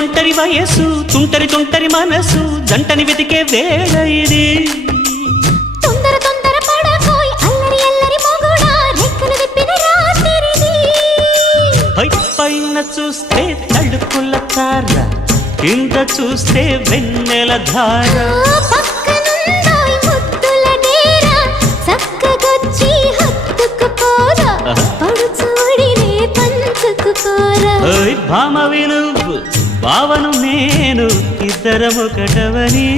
ఒంటరి వయసు తుంటరి తుంటరి మనసు జంటని వెతికే వేళ ఇది తొందర తొందర పడకోయ్ అల్లరి అల్లరి మొగుడా రెక్కలు విప్పిన రాత్రిది పైన చూస్తే తడుకుల తార కింద చూస్తే వెన్నెల ధార పక్కనుందాయ్ ముద్దుల డేరా చక్కగొచ్చి హత్తుకుపోరా పడుచోడినే పంచుకుపోరా భామవి నువ్వు భావను నేను ఇద్దరము ఒకటవని